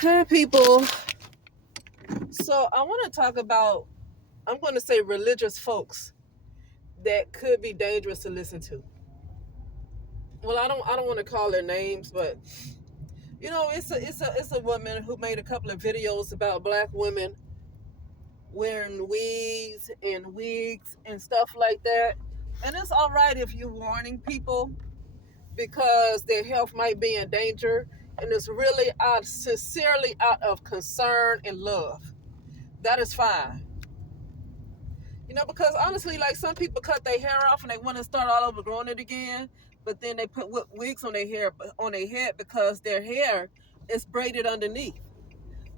Hey, people. So I want to talk about, I'm going to say religious folks that could be dangerous to listen to. Well, I don't want to call their names, but it's a woman who made a couple of videos about black women wearing wigs and stuff like that. And it's all right if you're warning people because their health might be in danger, and it's really sincerely out of concern and love. That is fine. Because honestly, like some people cut their hair off and they want to start all over growing it again, but then they put wigs on their head because their hair is braided underneath.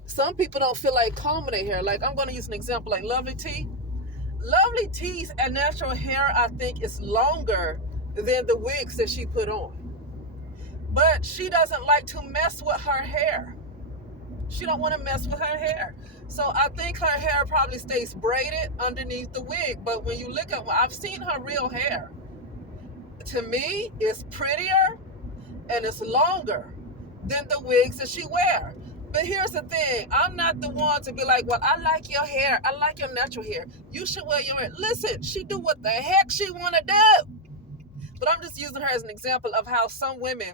Some people don't feel like combing their hair. Like I'm going to use an example, like Lovely T. Lovely T's natural hair, I think, is longer than the wigs that she put on, but she doesn't like to mess with her hair. She don't want to mess with her hair. So I think her hair probably stays braided underneath the wig. But when you look at, I've seen her real hair. To me, it's prettier and it's longer than the wigs that she wear. But here's the thing. I'm not the one to be like, well, I like your hair. I like your natural hair. You should wear your hair. Listen, she do what the heck she want to do. But I'm just using her as an example of how some women,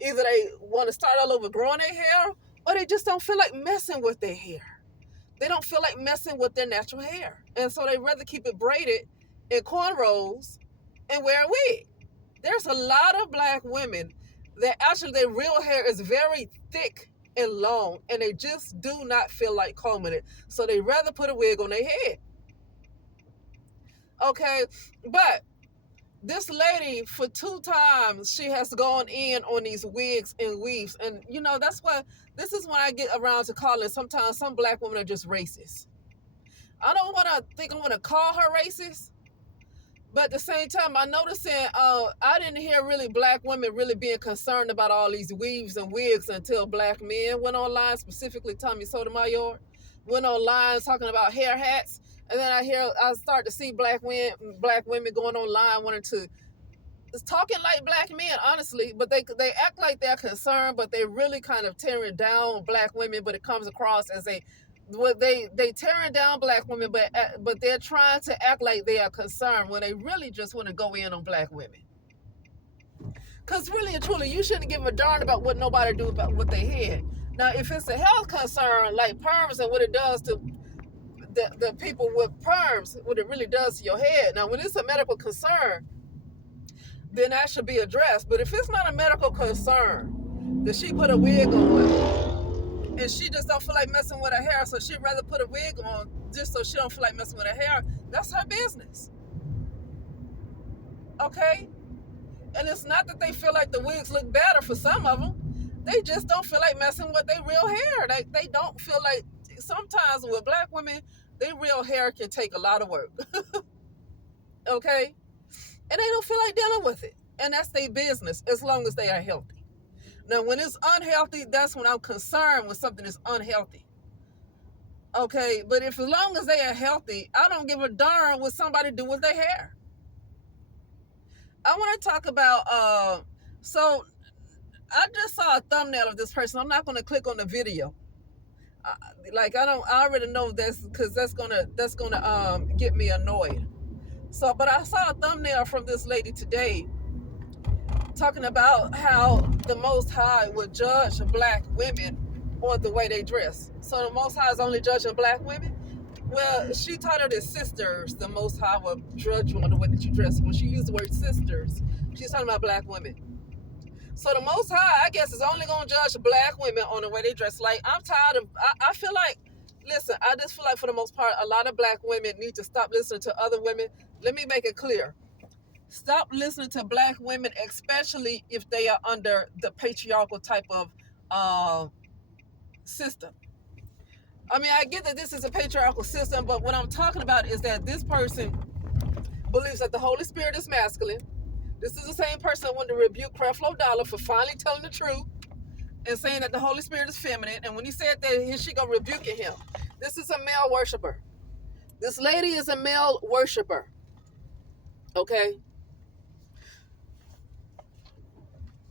either they want to start all over growing their hair or they just don't feel like messing with their hair. They don't feel like messing with their natural hair. And so they rather keep it braided in cornrows and wear a wig. There's a lot of black women that actually their real hair is very thick and long and they just do not feel like combing it. So they rather put a wig on their head. Okay, but this lady for 2 times she has gone in on these wigs and weaves, and that's why this is when I get around to calling sometimes some black women are just racist. I don't want to think I'm going to call her racist, but at the same time I noticing I didn't hear really black women really being concerned about all these weaves and wigs until black men went online, specifically Tommy Sotomayor went online talking about hair hats. And then I start to see black women going online wanting to talking like black men, honestly, but they act like they're concerned, but they really kind of tearing down black women. But it comes across as they tearing down black women, but they're trying to act like they are concerned when they really just want to go in on black women. Because really and truly, you shouldn't give a darn about what nobody do about what they head. Now, if it's a health concern like perms and what it does to the people with perms, what it really does to your head. Now, when it's a medical concern, then that should be addressed. But if it's not a medical concern that she put a wig on and she just don't feel like messing with her hair, so she'd rather put a wig on just so she don't feel like messing with her hair, that's her business. Okay? And it's not that they feel like the wigs look better for some of them. They just don't feel like messing with their real hair. They don't feel like, sometimes with black women, their real hair can take a lot of work. Okay? And they don't feel like dealing with it. And that's their business as long as they are healthy. Now, when it's unhealthy, that's when I'm concerned when something is unhealthy. Okay, but if as long as they are healthy, I don't give a darn what somebody do with their hair. I want to talk about, so I just saw a thumbnail of this person. I'm not going to click on the video. I already know this because that's gonna get me annoyed. So, but I saw a thumbnail from this lady today talking about how the Most High would judge black women on the way they dress. So the Most High is only judging black women? Well, she titled it Sisters. The Most High will judge you on the way that you dress. When she used the word sisters, she's talking about black women. So the Most High, I guess, is only going to judge black women on the way they dress. Like, I'm tired of, I feel like, listen, I just feel like for the most part, a lot of black women need to stop listening to other women. Let me make it clear. Stop listening to black women, especially if they are under the patriarchal type of system. I mean, I get that this is a patriarchal system, but what I'm talking about is that this person believes that the Holy Spirit is masculine. This is the same person that wanted to rebuke Creflo Dollar for finally telling the truth and saying that the Holy Spirit is feminine. And when he said that, here she go rebuking him. This is a male worshiper. This lady is a male worshiper. Okay?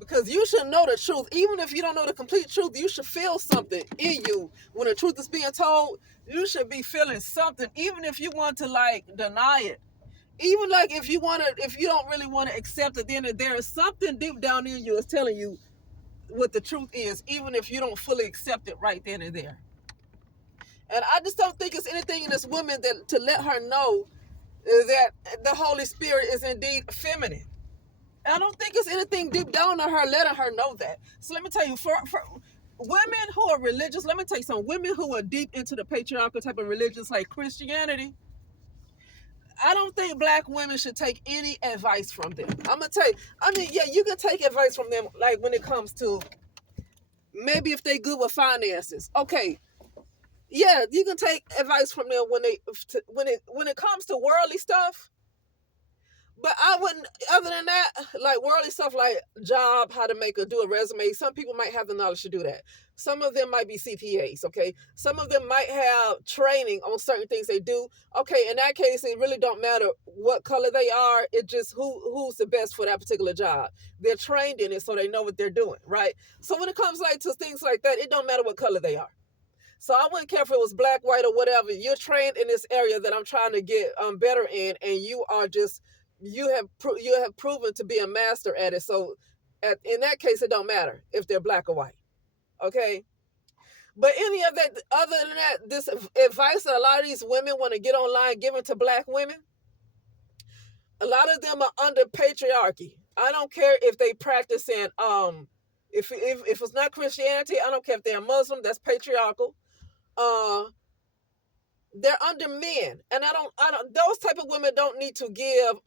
Because you should know the truth. Even if you don't know the complete truth, you should feel something in you. When the truth is being told, you should be feeling something, even if you want to like deny it. Even like if you don't really want to accept it, then there is something deep down in you is telling you what the truth is, even if you don't fully accept it right then and there. And I just don't think it's anything in this woman that to let her know that the Holy Spirit is indeed feminine. I don't think it's anything deep down in her letting her know that. So let me tell you, for women who are religious, let me tell you something. Women who are deep into the patriarchal type of religions like Christianity, I don't think black women should take any advice from them. I'm gonna tell you. I mean, yeah, you can take advice from them, like when it comes to maybe if they good with finances. Okay, yeah, you can take advice from them when it comes to worldly stuff. But I wouldn't. Other than that, like worldly stuff, like job, how to do a resume. Some people might have the knowledge to do that. Some of them might be CPAs. Okay, some of them might have training on certain things they do. Okay, in that case, it really don't matter what color they are. It just who's the best for that particular job. They're trained in it, so they know what they're doing, right? So when it comes like to things like that, it don't matter what color they are. So I wouldn't care if it was black, white, or whatever. You're trained in this area that I'm trying to get better in, and you have proven to be a master at it. So in that case, it don't matter if they're black or white. Okay. But any of that, other than that, this advice that a lot of these women want to get online giving to black women, a lot of them are under patriarchy. I don't care if they practice in if it's not Christianity, I don't care if they're Muslim, that's patriarchal. They're under men, and I don't those type of women don't need to give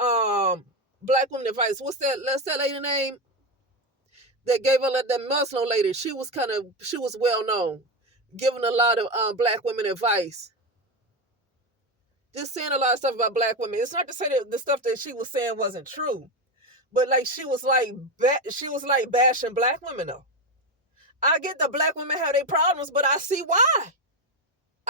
black women advice. What's that lady name that gave her that Muslim lady? She was well known, giving a lot of black women advice. Just saying a lot of stuff about black women. It's not to say that the stuff that she was saying wasn't true, but like she was like bashing black women though. I get the black women have their problems, but I see why.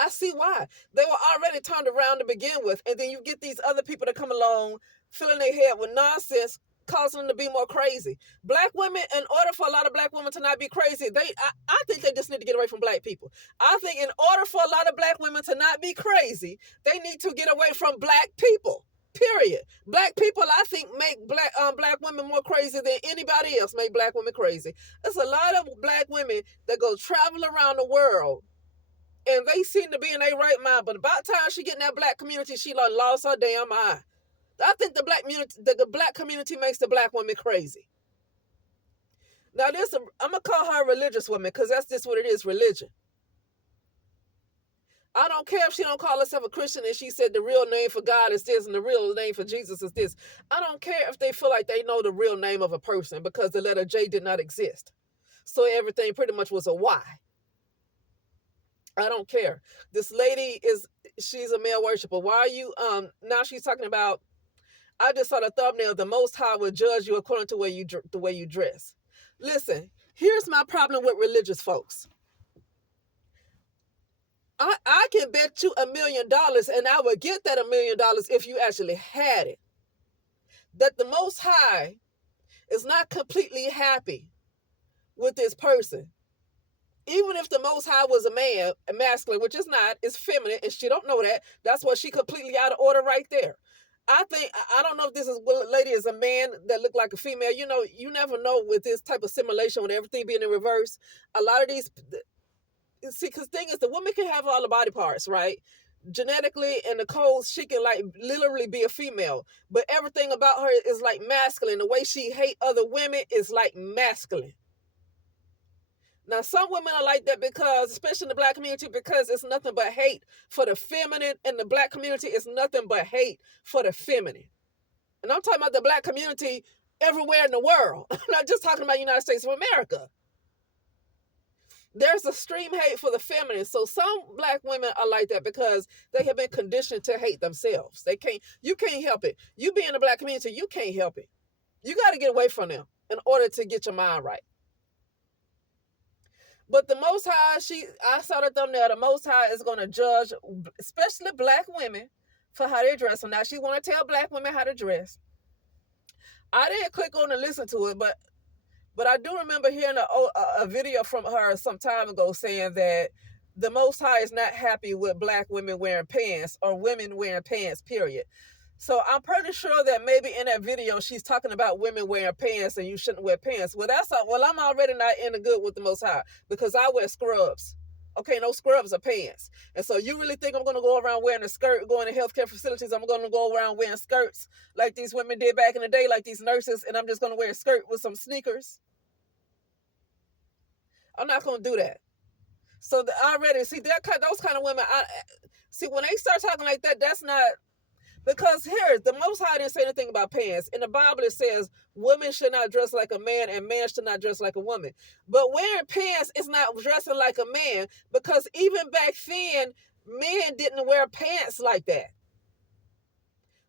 I see why. They were already turned around to begin with. And then you get these other people that come along, filling their head with nonsense, causing them to be more crazy. Black women, in order for a lot of black women to not be crazy, I think they just need to get away from black people. I think in order for a lot of black women to not be crazy, they need to get away from black people. Period. Black people, I think, make black women more crazy than anybody else make black women crazy. There's a lot of black women that go travel around the world, and they seem to be in their right mind, but about time she get in that black community, she like lost her damn mind. I think the black community makes the black woman crazy. Now I'm gonna call her a religious woman because that's just what it is, religion. I don't care if she don't call herself a Christian and she said the real name for God is this and the real name for Jesus is this. I don't care if they feel like they know the real name of a person because the letter J did not exist. So everything pretty much was a Y. I don't care. This lady she's a male worshiper. Why are you now she's talking about, I just saw the thumbnail, the Most High will judge you according to the way you dress. Listen, here's my problem with religious folks. I can bet you $1 million, and I would get that $1 million if you actually had it, that the Most High is not completely happy with this person. Even if the Most High was a man, a masculine, which is not, it's feminine, and she don't know that. That's why she completely out of order right there. I don't know if this lady is a man that looked like a female. You know, you never know with this type of simulation, with everything being in reverse. A lot of these, see, because the thing is, the woman can have all the body parts, right? Genetically, and the codes, she can like literally be a female, but everything about her is like masculine. The way she hate other women is like masculine. Now, some women are like that because, especially in the black community, because it's nothing but hate for the feminine. In the black community, it's nothing but hate for the feminine. And I'm talking about the black community everywhere in the world. I'm not just talking about the United States of America. There's extreme hate for the feminine. So some black women are like that because they have been conditioned to hate themselves. You can't help it. You be in the black community, you can't help it. You got to get away from them in order to get your mind right. But the Most High, I saw the thumbnail, the Most High is going to judge, especially black women, for how they dress. So now she want to tell black women how to dress. I didn't click on and listen to it, but But I do remember hearing a video from her some time ago saying that the Most High is not happy with black women wearing pants or women wearing pants, period. So I'm pretty sure that maybe in that video she's talking about women wearing pants and you shouldn't wear pants. Well, I'm already not in the good with the Most High because I wear scrubs. Okay, no scrubs or pants. And so you really think I'm going to go around wearing a skirt, going to healthcare facilities, I'm going to go around wearing skirts like these women did back in the day, like these nurses, and I'm just going to wear a skirt with some sneakers? I'm not going to do that. So already, see, those kind of women, see, when they start talking like that, that's not, because here, the Most High didn't say anything about pants. In the Bible, it says women should not dress like a man and man should not dress like a woman. But wearing pants is not dressing like a man, because even back then, men didn't wear pants like that.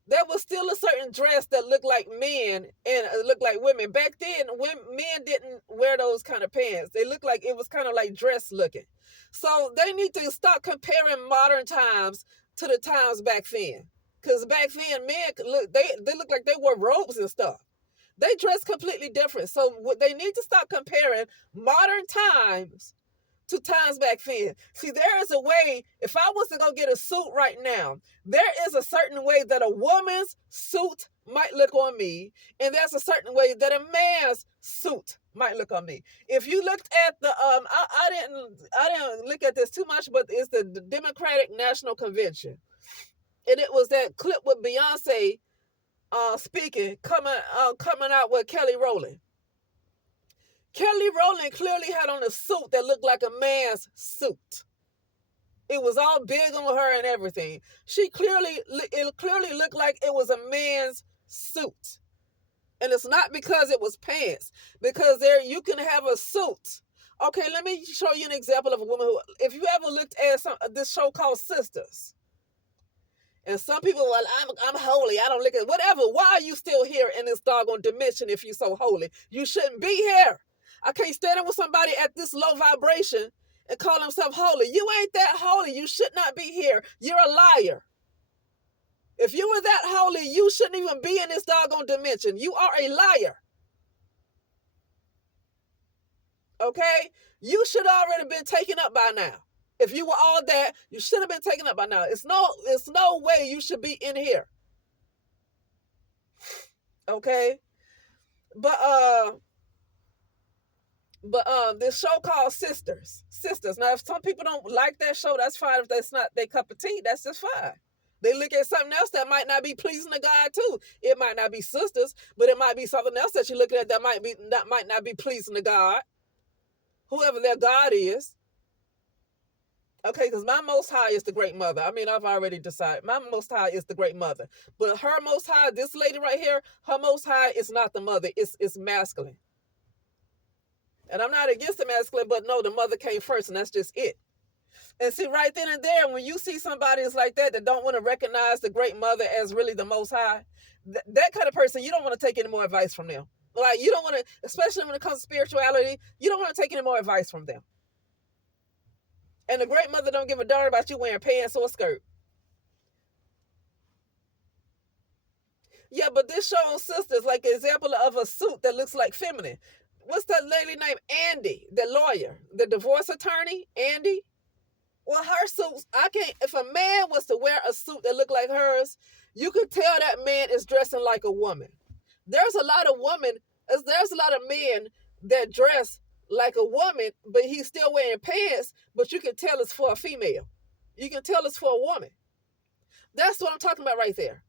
There was still a certain dress that looked like men and looked like women. Back then, men didn't wear those kind of pants. They looked like, it was kind of like dress looking. So they need to stop comparing modern times to the times back then. Because back then, men they look like they wore robes and stuff. They dress completely different. So they need to stop comparing modern times to times back then. See, there is a way, if I was to go get a suit right now, there is a certain way that a woman's suit might look on me, and there's a certain way that a man's suit might look on me. If you looked at the I didn't look at this too much, but it's the Democratic National Convention. And it was that clip with Beyonce speaking, coming out with Kelly Rowland. Kelly Rowland clearly had on a suit that looked like a man's suit. It was all big on her and everything. It clearly looked like it was a man's suit. And it's not because it was pants. Because there you can have a suit. Okay, let me show you an example of a woman who, if you ever looked at this show called Sisters. And some people, well, I'm holy. I don't look at whatever. Why are you still here in this doggone dimension if you're so holy? You shouldn't be here. I can't stand up with somebody at this low vibration and call themselves holy. You ain't that holy. You should not be here. You're a liar. If you were that holy, you shouldn't even be in this doggone dimension. You are a liar. Okay? You should already been taken up by now. If you were all that, you should have been taken up by now. It's no way you should be in here. Okay? But this show called Sisters. Now, if some people don't like that show, that's fine. If that's not their cup of tea, that's just fine. They look at something else that might not be pleasing to God too. It might not be Sisters, but it might be something else that you're looking at that might not be pleasing to God. Whoever their God is. Okay, because my Most High is the Great Mother. I mean, I've already decided. My Most High is the Great Mother. But her Most High, this lady right here, her Most High is not the mother. It's masculine. And I'm not against the masculine, but no, the mother came first, and that's just it. And see, right then and there, when you see somebody like that don't want to recognize the Great Mother as really the Most High, that kind of person, you don't want to take any more advice from them. Like, you don't want to, especially when it comes to spirituality, you don't want to take any more advice from them. And the Great Mother don't give a darn about you wearing pants or a skirt. Yeah, but this show on Sisters, like an example of a suit that looks like feminine. What's that lady named Andy, the lawyer, the divorce attorney, Andy? Well, her suits, if a man was to wear a suit that looked like hers, you could tell that man is dressing like a woman. There's a lot of men that dress like a woman, but he's still wearing pants, but you can tell it's for a female. You can tell it's for a woman. That's what I'm talking about right there.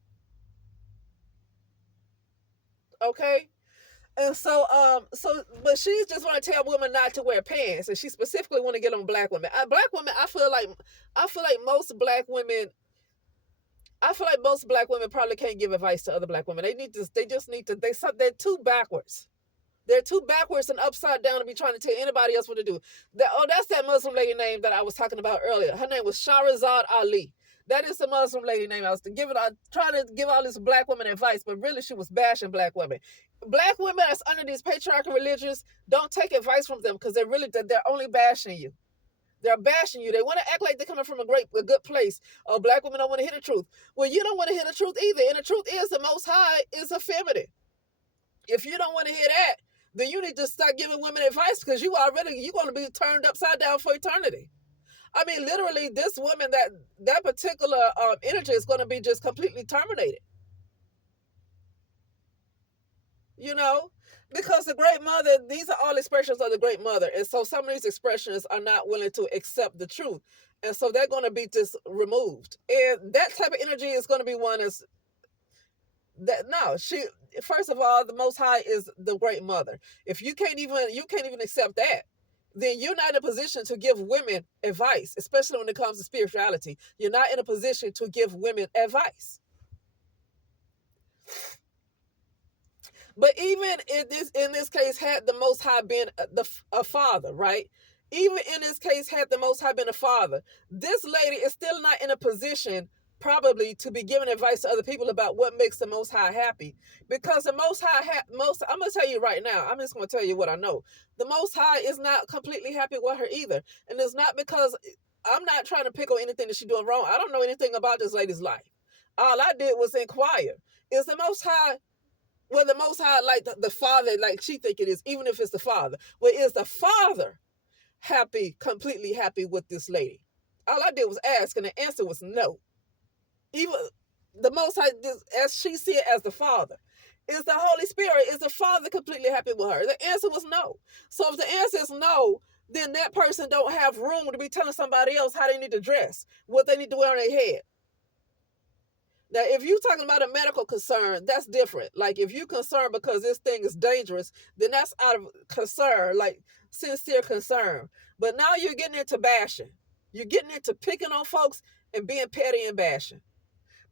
Okay? And so, but she just want to tell women not to wear pants, and she specifically want to get on black women. I feel like most black women probably can't give advice to other black women. They're too backwards. They're too backwards and upside down to be trying to tell anybody else what to do. That's that Muslim lady name that I was talking about earlier. Her name was Shahrazad Ali. That is the Muslim lady name. I was trying to give all this black women advice, but really she was bashing black women. Black women that's under these patriarchal religions, don't take advice from them because they're only bashing you. They're bashing you. They want to act like they're coming from a good place. Oh, black women don't want to hear the truth. Well, you don't want to hear the truth either. And the truth is the Most High is a feminine. If you don't want to hear that, then you need to start giving women advice because you're going to be turned upside down for eternity. I mean, literally, this woman, that particular energy is going to be just completely terminated. You know, because the great mother, these are all expressions of the great mother, and so some of these expressions are not willing to accept the truth, and so they're going to be just removed. And that type of energy is going to be one as that. No, she, first of all, the Most High is the great mother. If you can't even accept that, then you're not in a position to give women advice, especially when it comes to spirituality. You're not in a position to give women advice. But even in this case, had the Most High been a father, right? Even in this case, had the Most High been a father, this lady is still not in a position probably to be giving advice to other people about what makes the Most High happy, because the Most High I'm gonna tell you right now. I'm just gonna tell you what I know. The Most High is not completely happy with her either, and it's not because I'm not trying to pick on anything that she's doing wrong. I don't know anything about this lady's life. All I did was inquire. Is the Most High, well, the Most High, like the Father, like she think it is, even if it's the Father. Well, is the Father happy, completely happy with this lady? All I did was ask, and the answer was no. Even the Most High, as she see it as the Father. Is the Holy Spirit, is the Father completely happy with her? The answer was no. So if the answer is no, then that person don't have room to be telling somebody else how they need to dress, what they need to wear on their head. Now, if you're talking about a medical concern, that's different. Like, if you're concerned because this thing is dangerous, then that's out of concern, like sincere concern. But now you're getting into bashing. You're getting into picking on folks and being petty and bashing.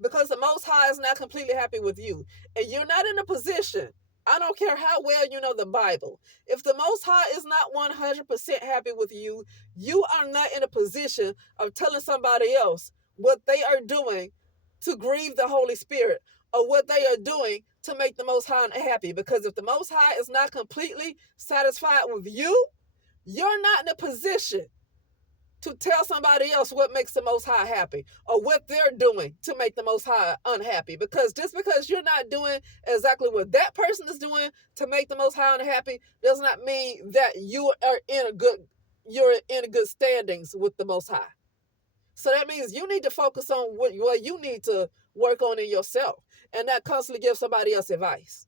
Because the Most High is not completely happy with you. And you're not in a position, I don't care how well you know the Bible. If the Most High is not 100% happy with you, you are not in a position of telling somebody else what they are doing to grieve the Holy Spirit, or what they are doing to make the Most High happy. Because if the Most High is not completely satisfied with you, you're not in a position to tell somebody else what makes the Most High happy, or what they're doing to make the Most High unhappy. Because just because you're not doing exactly what that person is doing to make the Most High unhappy does not mean that you're in a good standings with the Most High. So that means you need to focus on what you need to work on in yourself, and not constantly give somebody else advice,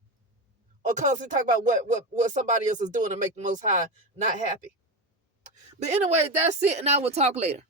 or constantly talk about what somebody else is doing to make the Most High not happy. But anyway, that's it, and I will talk later.